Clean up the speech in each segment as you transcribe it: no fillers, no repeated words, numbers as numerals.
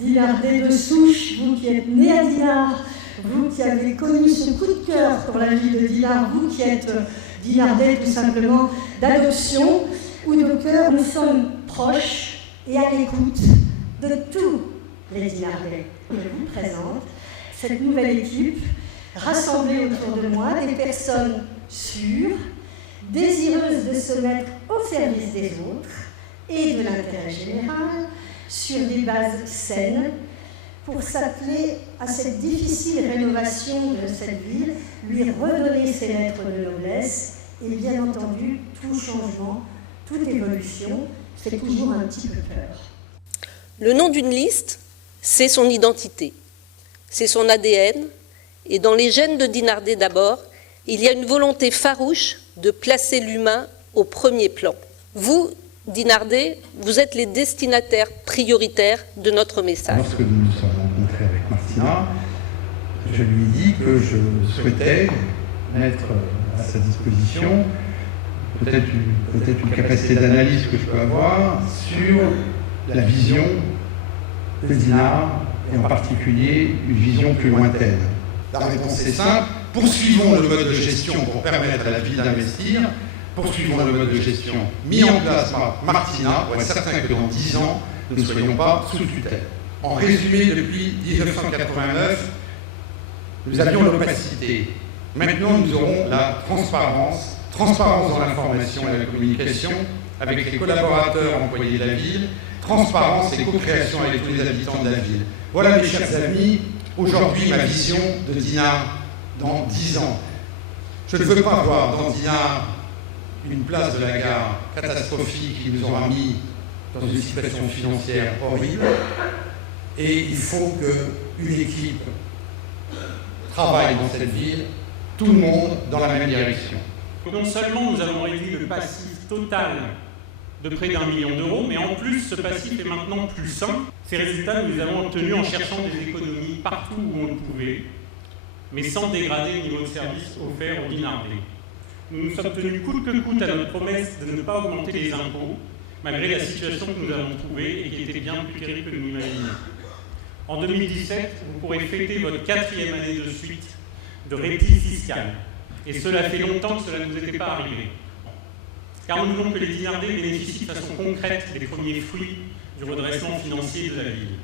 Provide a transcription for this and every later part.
Dinardais de souche, vous qui êtes nés à Dinard, vous qui avez connu ce coup de cœur pour la ville de Dinard, vous qui êtes Dinardais tout simplement d'adoption ou de cœur, nous sommes proches et à l'écoute de tous les Dinardais. Je vous présente cette nouvelle équipe rassemblée autour de moi, des personnes sûres, désireuses de se mettre au service des autres et de l'intérêt général, sur des bases saines, pour s'atteler à cette difficile rénovation de cette ville, lui redonner ses lettres de noblesse, et bien entendu, tout changement, toute évolution fait toujours un petit peu peur. Le nom d'une liste, c'est son identité, c'est son ADN, et dans les gènes de Dinardais d'abord, il y a une volonté farouche de placer l'humain au premier plan. Vous, Dinardais, vous êtes les destinataires prioritaires de notre message. Lorsque nous nous sommes rencontrés avec Martina, je lui ai dit que je souhaitais mettre à sa disposition peut-être une capacité d'analyse que je peux avoir sur la vision de Dinard, et en particulier une vision plus lointaine. La réponse est simple, poursuivons le mode de gestion pour permettre à la ville d'investir, poursuivons le mode de gestion mis en place par Martina pour être certain que dans 10 ans, nous ne soyons pas sous tutelle. En résumé, depuis 1989, nous avions l'opacité. Maintenant, nous aurons la transparence dans l'information et la communication avec les collaborateurs employés de la ville, transparence et co-création avec tous les habitants de la ville. Voilà, mes chers amis, aujourd'hui ma vision de Dinard dans 10 ans. Je ne veux pas voir dans Dinard une place de la gare catastrophique qui nous aura mis dans une situation financière horrible. Et il faut qu'une équipe travaille dans cette ville, tout le monde dans la même direction. Non seulement nous avons réduit le passif total de près d'1 million d'euros, mais en plus ce passif est maintenant plus sain. Ces résultats, nous les avons obtenus en cherchant des économies partout où on le pouvait, mais sans dégrader le niveau de service offert aux Dinardais. Nous nous sommes tenus coûte que coûte à notre promesse de ne pas augmenter les impôts, malgré la situation que nous avons trouvée et qui était bien plus terrible que nous l'imaginions. En 2017, vous pourrez fêter votre 4e année de suite de répit fiscal. Et cela fait longtemps que cela ne nous était pas arrivé. Car nous voulons que les Dinardais bénéficient de façon concrète des premiers fruits du redressement financier de la ville.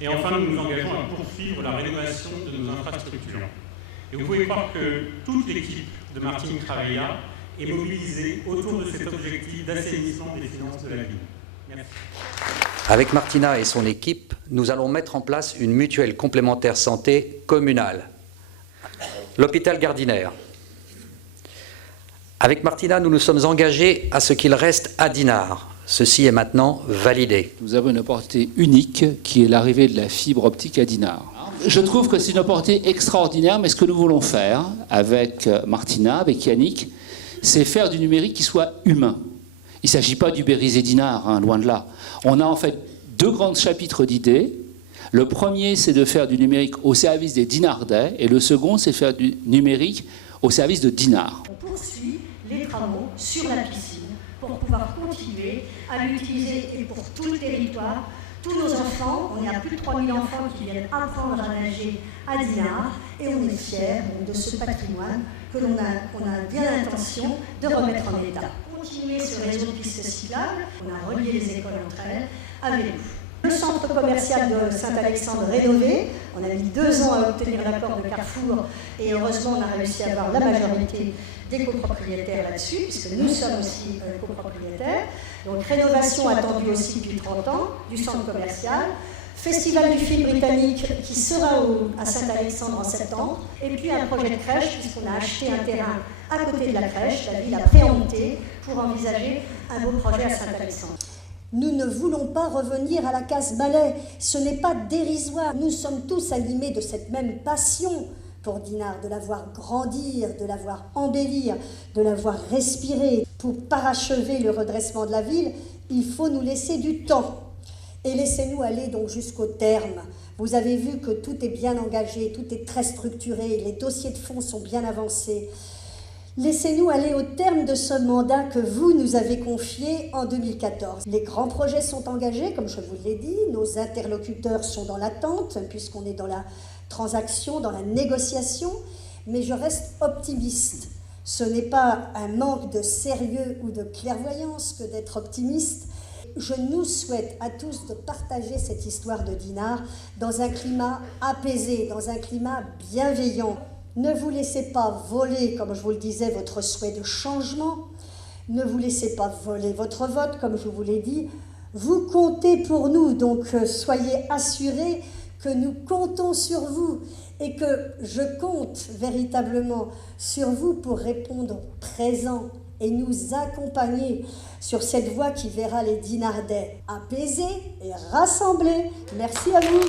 Et enfin, nous nous engageons à poursuivre la rénovation de nos infrastructures. Et vous pouvez croire que toute l'équipe de Martine Cravella est mobilisée autour de cet objectif d'assainissement des finances de la ville. Merci. Avec Martina et son équipe, nous allons mettre en place une mutuelle complémentaire santé communale. L'hôpital Gardiner. Avec Martina, nous nous sommes engagés à ce qu'il reste à Dinard. Ceci est maintenant validé. Nous avons une opportunité unique qui est l'arrivée de la fibre optique à Dinard. Je trouve que c'est une opportunité extraordinaire, mais ce que nous voulons faire avec Martina, avec Yannick, c'est faire du numérique qui soit humain. Il ne s'agit pas d'ubériser Dinard, hein, loin de là. On a en fait 2 grands chapitres d'idées. Le premier, c'est de faire du numérique au service des Dinardais, et le second, c'est de faire du numérique au service de Dinard. On poursuit les travaux sur la piscine pour pouvoir continuer à l'utiliser et pour tout le territoire. Tous nos enfants, on est à plus de 3000 enfants qui viennent apprendre à nager à Dinard et on est fiers de ce patrimoine que l'on a bien l'intention de remettre en état. Continuer ce réseau de pistes cyclables, on a relié les écoles entre elles avec nous. Le centre commercial de Saint-Alexandre rénové, on a mis 2 ans à obtenir l'accord de Carrefour et heureusement on a réussi à avoir la majorité des copropriétaires là-dessus, puisque nous sommes aussi copropriétaires. Donc rénovation attendue aussi depuis 30 ans du centre commercial, festival du film britannique qui sera à Saint-Alexandre en septembre, et puis un projet de crèche, puisqu'on a acheté un terrain à côté de la crèche, la ville a préempté pour envisager un beau projet à Saint-Alexandre. Nous ne voulons pas revenir à la casse-balai, ce n'est pas dérisoire. Nous sommes tous animés de cette même passion pour Dinard, de la voir grandir, de la voir embellir, de la voir respirer. Pour parachever le redressement de la ville, il faut nous laisser du temps. Et laissez-nous aller donc jusqu'au terme. Vous avez vu que tout est bien engagé, tout est très structuré, les dossiers de fonds sont bien avancés. Laissez-nous aller au terme de ce mandat que vous nous avez confié en 2014. Les grands projets sont engagés, comme je vous l'ai dit, nos interlocuteurs sont dans l'attente, puisqu'on est dans la transaction, dans la négociation, mais je reste optimiste. Ce n'est pas un manque de sérieux ou de clairvoyance que d'être optimiste. Je nous souhaite à tous de partager cette histoire de Dinard dans un climat apaisé, dans un climat bienveillant. Ne vous laissez pas voler, comme je vous le disais, votre souhait de changement. Ne vous laissez pas voler votre vote, comme je vous l'ai dit. Vous comptez pour nous, donc soyez assurés que nous comptons sur vous et que je compte véritablement sur vous pour répondre présent et nous accompagner sur cette voie qui verra les Dinardais apaisés et rassemblés. Merci à vous.